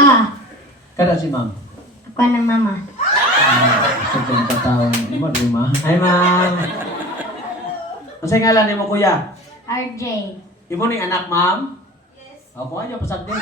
Ah, Kada si ma'am. ako ng mama. Sabihin katawan. Di mo, di ma. Ay, ma'am. Masay ngalan ni mo, kuya? RJ. Imo ni anak, ma'am? Yes. Opo, ayaw pasagdi.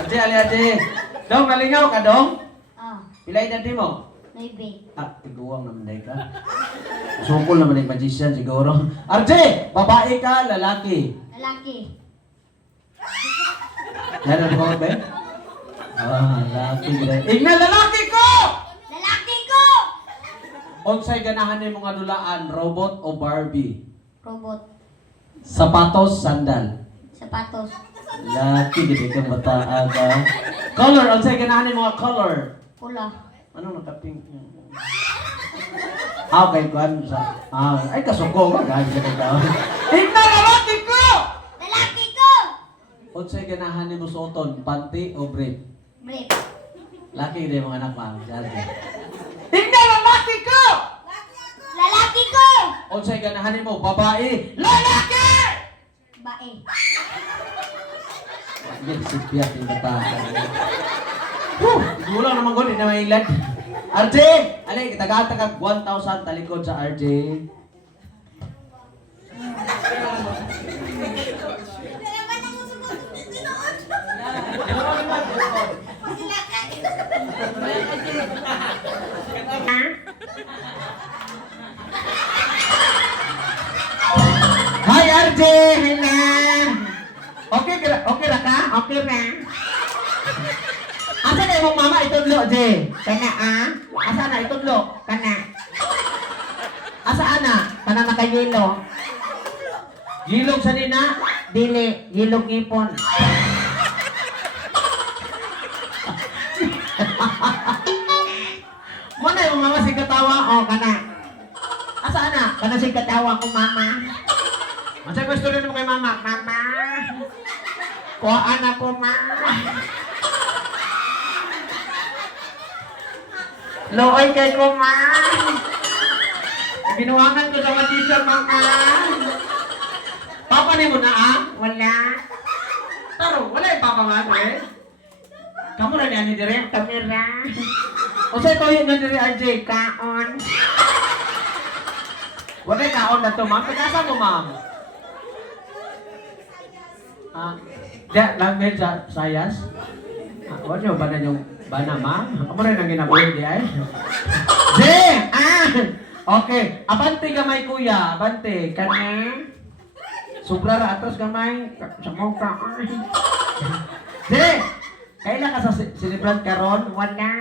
Ate, ali, ate. Dong, nalingaw ka, dong? Oh, Pila edad di mo? maybe. Tiguang naman day ka. Sungkol naman yung magician siguro. RJ, babae ka, lalaki. Lalaki. Yan ko ba? Lalaki. Igna, lalaki ko! Lalaki ko! Unsay ganahan ni mga dulaan, robot o Barbie? Robot. Sapatos, sandal. Sapatos. Laki, gede kang bata aga. Color, unsay ganahan ni mga color? Pula. Ano nakaping? Okay, kuan sa. Ay kasuko ka gabi ka daw. Igna, lalaki ko! Lalaki ko! Unsay ganahan ni mo suoton, panty o brief? Brief. Laki din mga anak ma'am. Igna, lalaki ko! Lalaki ko! Unsay ganahan ni mo, babae? Lalaki! Bae. Yan, sipiat yung bata. Gulang naman ko, hindi na mailad. RJ! Alay, taga-tagag 1,000 talikod sa RJ. Hi RJ! Hello! Okay ra ka? Okay ra. Asa na imong mama itudlo, Je? Kana Asa na itudlo? Kana. Asa ana? Kana nakayelo. Gilog sa nina? Dili, gilog ipon. Mo na yung mama si katawa, kana. Asa ana? Kana si katawa ko mama. Masay ko istorya mo kay mama. Mama. Kuhaan ako, ma. Looy kay ko, ma. Binuwangan ko sa mag-teacher, mama. Papa ni mo na, Wala. Taro, wala yung papa nga, eh. Kamu na niyan ni dire? Kamera. O sa'yo to yung nandiri, RJ? Kaon. Wala yung kaon na to, ma'am. Pagkasa mo, ma'am? Language sa sayas? Huwag nyo ba na yung bana, ma'am? Ako rin ang ginabuhin di ay? Je! Okay. Abante gamay, kuya. Abante. Kana? Sobra ra atos gamay. Sa mukha. Je! Kailan ka sa celebrant karon? Wala.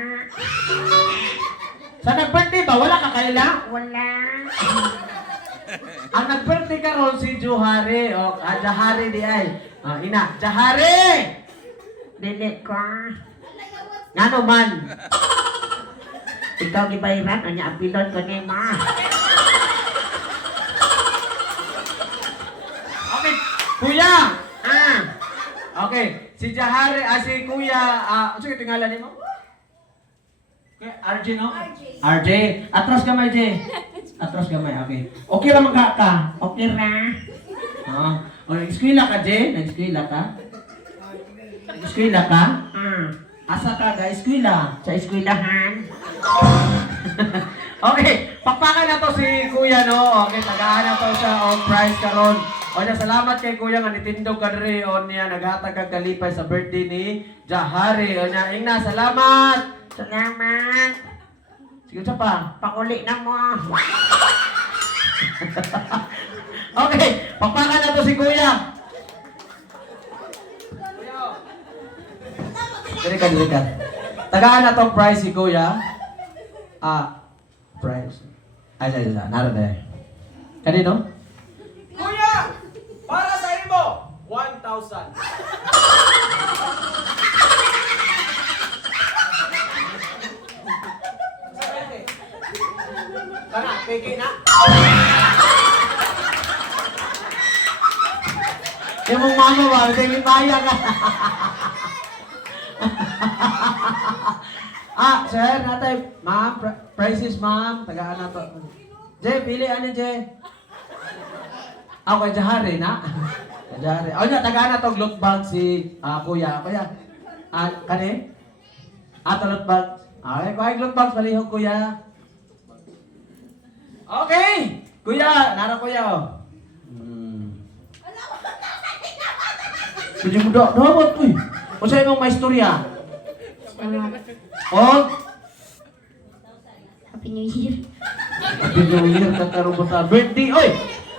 Sa nag-birthday ba? Wala ka kaila? Wala. Ang nag-birthday karon si Johari. Jahari di ay. Ina, Jahari! Dili ko. Ngano man? Ikaw ni Bayran, anya apilon ko ni ma. Okay, kuya! Okay, si Jahari, si kuya, ano yung tingala ni mo? Okay, RJ, no? RJ. Atras kamay, RJ. Atras kamay, okay. Okay lang ka? Okay na. Nag-eskwela ka, Je? Nag-eskwela ka? Nag-eskwela ka? Asa ka, ga-eskwela? Sa eskwelahan? Okay, pakpakan na to si Kuya, no? Okay, tagaan na to siya on prize karon. O niya, salamat kay Kuya nga nitindog ka rin. O niya, naghatag kag kalipay sa birthday ni Jahari. O niya, Ingna, salamat! Salamat! Sige siya pa, pakuli na mo. Okay, pakpakan na to si Kuya. Dilikan. Tagaan na tong prize si Kuya. Prize. Ay, naroon na. Kanino? Kuya! Para sa imo! 1,000. Kana, peke na. Yung mong mama ba, hindi maya ka. Sir, natay, ma'am, prices, ma'am, tagaan na to. Jay, pili, ano, Jay? Ako kay Jahari, na? Jahari. O niya, tagaan na to, look bag si Kuya. Kuya, Kani? Talot bag. Okay, kuhain lot bag, palihog kuya. Okay! Kuya, nara kuya oh. Sige mo dapat, uy. O sa imong maistorya? Oh, Happy New Year. Pinawir ka karong sa birthday. Oy!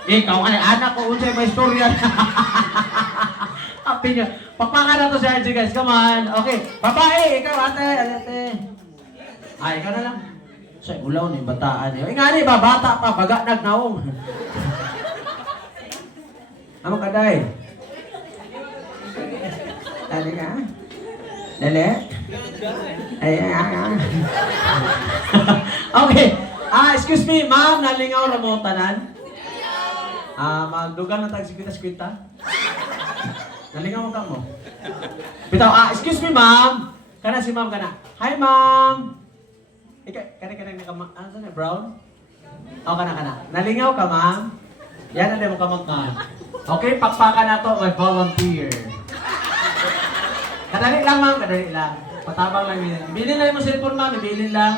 Ikaw ay anak ko unsay may istorya. Happy New. Pakpaka na to si RJ guys. Come on. Okay. Babae, ikaw ate, ate. Ay, ikaw na lang. Sa ulaw ni bataan niyo. Nga ni ba bata pa baga nagnaong. Ano ka day? Dali ka? Dali? Ay. Okay. Excuse me, ma'am, nalingaw ra mo tanan? Magdugan na tag 50-50. Nalingaw mo ka mo. Bitaw, excuse me, ma'am. Kana si ma'am kana. Hi, ma'am. Kana ano sa brown? Kana. Nalingaw ka, ma'am? Yan na mo ka magka. Okay, pakpakan na to, may volunteer. Kadali lang, ma'am, kadali lang. Patabang lang yun. Bilin lang yung cellphone, ma'am, bilin lang.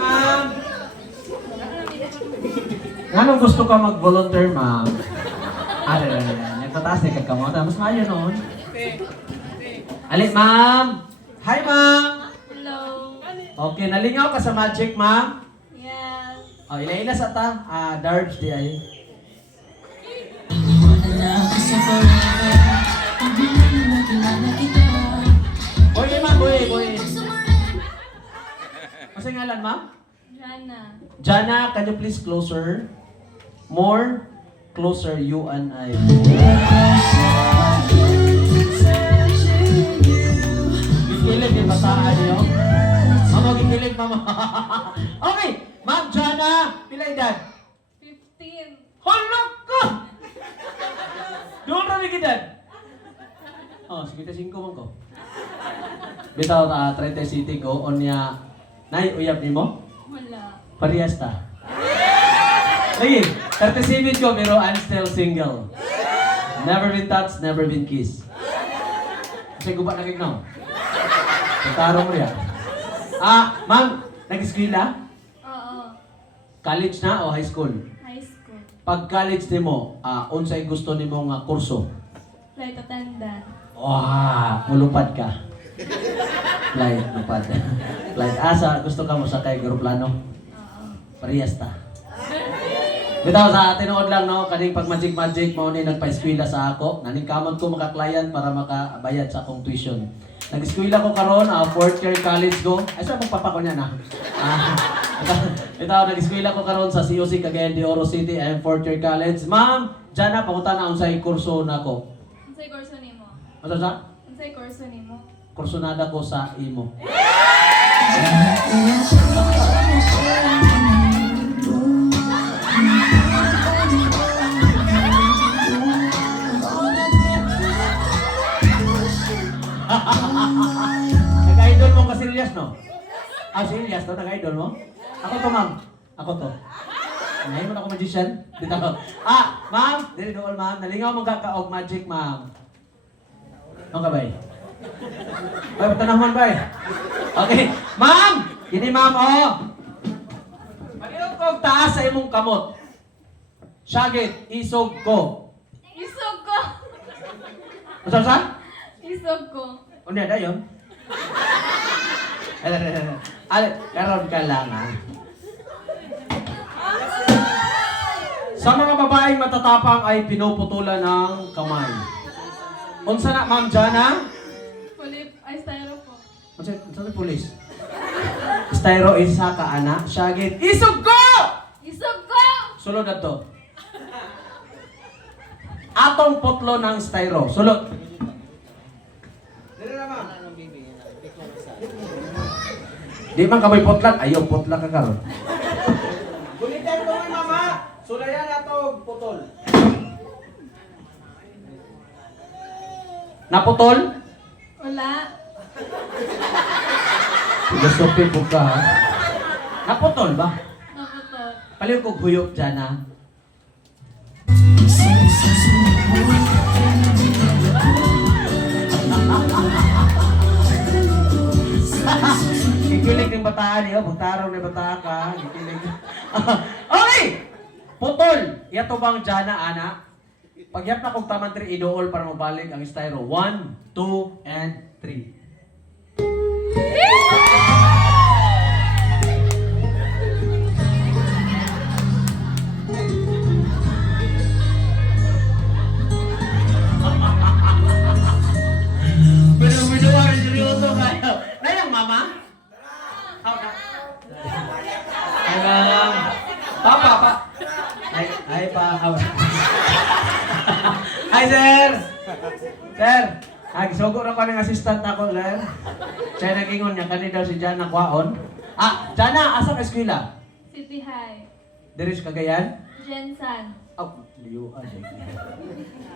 Ma'am. Anong gusto ka mag-volunteer, ma'am? Nagpataas na kagkamota. Mas maayo noon. Alit, ma'am. Hi, ma'am. Hello. Okay, nalingaw ka sa magic, ma'am? Yes. Ila-ila sa ta. Darbs di ay. Boy, ma'am, boy. Masay ngalan, ma'am? Jana. Jana, can you please closer? More closer, you and I. Gikilig yung bataan niyo. Mama, gikilig, mama. Okay, ma'am Jana, pila edad? 15. Halak ka! Doon na edad? Sige, 5 man ko. Bitaw na 30 city ko, on niya, nay, uyab ni mo? Wala. Parehas ta. Lagi, 37 ko pero I'm still single. Never been touched, never been kissed. Kasi guba na kignaw. Pagkarong mo yan. Ma'am, nag-eskwela? Oo. College na o high school? High school. Pag college nimo, unsay gusto nimo nga kurso? Flight attendant. Wow, mulupad ka. Flight, lupad. Flight, asa, gusto ka mo sakay aeroplano? Oo. Parehas ta. Bitaw sa tinuod lang no, kaning pag magic mo ni nagpa-eskwela sa ako, naningkamot ko maka-client para makabayad sa akong tuition. Nag-eskwela ko karon, fourth year college ko. Ay sa akong papa ko niya na. Bitaw nag-eskwela ko karon sa COC Cagayan de Oro City, I am fourth year college. Ma'am, diyan na pangutan na unsay kurso nako. Unsay kurso nimo? Ano sa? Unsay kurso nimo? Kursonada ko sa imo. Nag-idol mo ka serious, no? Serious to? Nag-idol mo? Ako to, ma'am. Ako to. Ngayon mo na ako magician. Dito ako. Ma'am. Dili doon, ma'am. Nalingaw mong kakaog magic, ma'am. Ano ka ba eh? Ay, patanahman ba eh? Okay. Ma'am! Kini, ma'am, oh! Pagilong ko taas sa imong kamot. Syagit, isog ko. Isog ko. Masal sa? Isog ko. Ano yan, dayon? Karon ka lang, ha? Sa mga babaeng matatapang ay pinuputulan ng kamay. Unsa na, Ma'am Jana? Styro po. Unsa na pulis? Styro isa ka, ana. Syagit, isog ko! Isog ko! Sulod na to. Atong putlo ng styro. Sulod. Dili na, ma'am. Di man kamay potlat. Ayaw, potlat ka karon. Gulitan ko may mama. Sulayan na to, putol. Naputol? Wala. Gusto po ka, ha? Naputol ba? Naputol. Paliw ko huyok dyan, ha? bataan niyo, butarong na bata ka. Gikilig. Okay! Putol! Yato bang Jana, ana? Pagyap na kong taman 3 idool para mabalik ang styro. 1, 2, and 3. Pero binuwa rin seryoso kayo. Nayang mama? Alam. Papa, pa. Ay, pa. Hi, sir. Sir. Gisugo na ko ng assistant ako, sir. Siya nagingon niya, kanina daw si Jana Kwaon. Jana, asa ka eskwela? City High. Diris Cagayan? Jensan. Oh, liyo.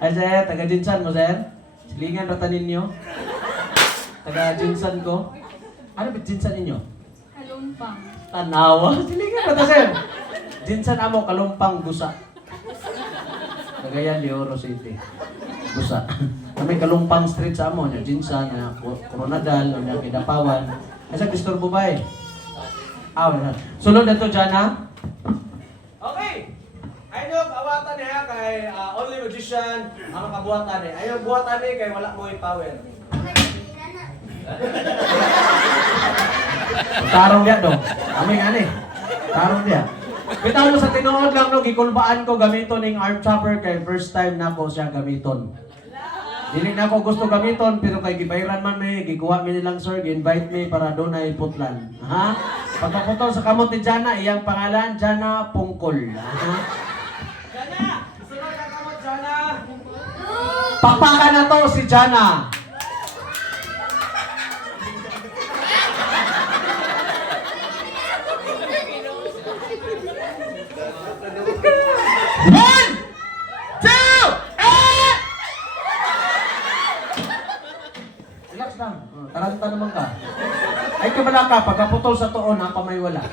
Hi, sir. Taga Jinsan mo, sir? Silingan ba tanin niyo? Taga Jinsan ko. Ano ba Jinsan ninyo? Kalumpang. Tanawa? Silingan ba ta, sir? Jinsan amo, Kalumpang, Gusa. Cagayan, Leoro City. Gusa. May Kalumpang Street sa amo, niya Jinsan, niya Coronadal, niya Kidapawan. Asa gusto po ba eh? Sulod na to, Jana. Okay. Ayun, awatan niya kay Only Magician ang kabuhatan niya. Ayun, buhatan niya kay wala mo power. Tarong dia dong. Kami nga ni. Tarong dia. Bitaw mo sa tinuod lang no, gikulbaan ko gamiton ning arm chopper kay first time na ko siya gamiton. Dili na ako gusto gamiton pero kay gibayran man may gikuha mi nilang sir, gi-invite me para doon ay putlan. Ha? Pagkaputol sa kamot ni Jana, iyang pangalan Jana Pungkol. Ha? Jana! Sunod ka kamot, Jana! Pakpakan na to si Jana. One, two, and... Relax lang. Taranta naman ka. Ay kabala ka, pagkaputol sa tuon, ha, pamay wala.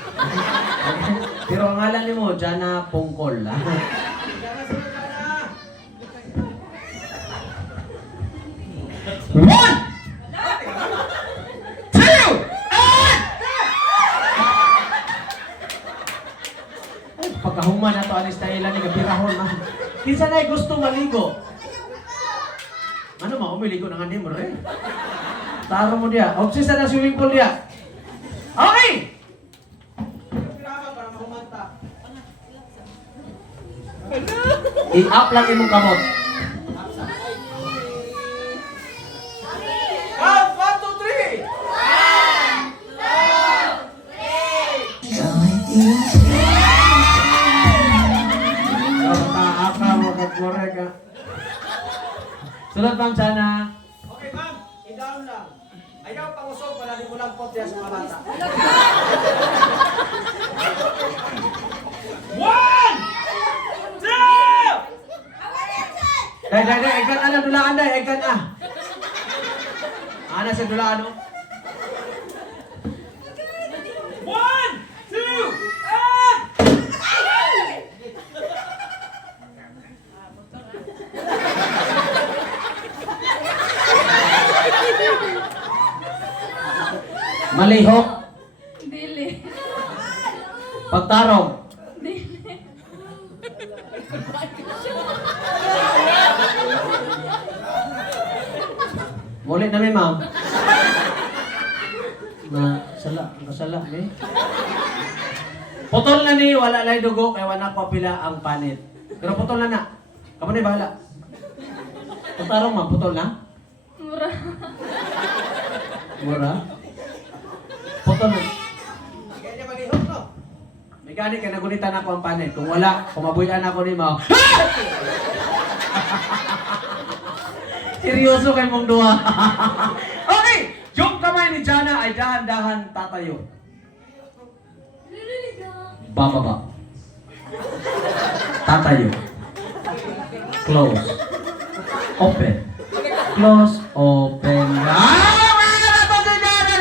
Pero ang ngalan ni mo, Jana Pungkol. Ha? Jana, sunod Jana! One, two, and... Ay, pagkahuman na to, alis tayo lang ni Gabirahon. Kinsa na gusto maligo? Ano mo, umiligo na nga ni mo rin. Taro mo diya. Obsis na swimming pool diya. Okay! Pirahan para mahumanta. I-up lang imong kamot. Count! 1, 2, 3! Aka mo kagkorek ha. Sunod bang Jana? Okay, ma'am. I-down lang. Ayaw pangusog, wala din mo lang pot diya sa mga bata. 1! 2! Day, ikan ana dulaan day, ikan ah. Ana sa dulaan no? 1, 2, and... Malihok, Dili. pagtarong. Dili. Mulit na may ma'am. Na sala, ang kasala ni. Putol na ni, wala lay dugo kay wala ko pila ang panit. Pero putol na na. Kamu ni bahala. Pagtarong ma'am, putol na? Mura. Mura? Putol na. Kaya niya malihok, no? May gani ka nagulitan ako ang panit. Kung wala, kumabuyan ako ni Mao. Seryoso kay mong duha. Okay! Yung kamay ni Jana ay dahan-dahan tatayo. Bababa. Tatayo. Close. Open. Close. Open. Mga na to si Jana!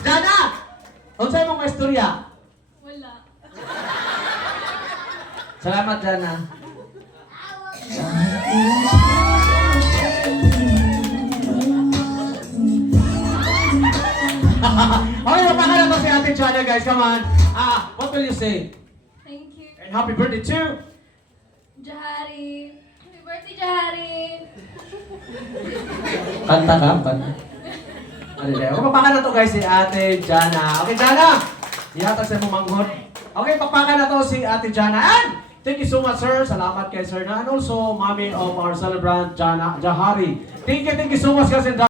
Jana! Unsay mong istorya? Wala. Salamat, Jana. Okay, Okay, mapaka na to si Ate Jana, guys. Come on. What will you say? Thank you. And happy birthday to... Jahari. Happy birthday, Jahari. Kanta ka? Kanta. Ano na? Okay, mapaka na to, guys, si Ate Jana. Okay, Jana. Ihatag sa mo manghod. Okay, papaka na to si Ate Jana. And thank you so much, sir. Salamat kay Sir na. And also, mommy of our celebrant, Jana Jahari. Thank you so much, guys. And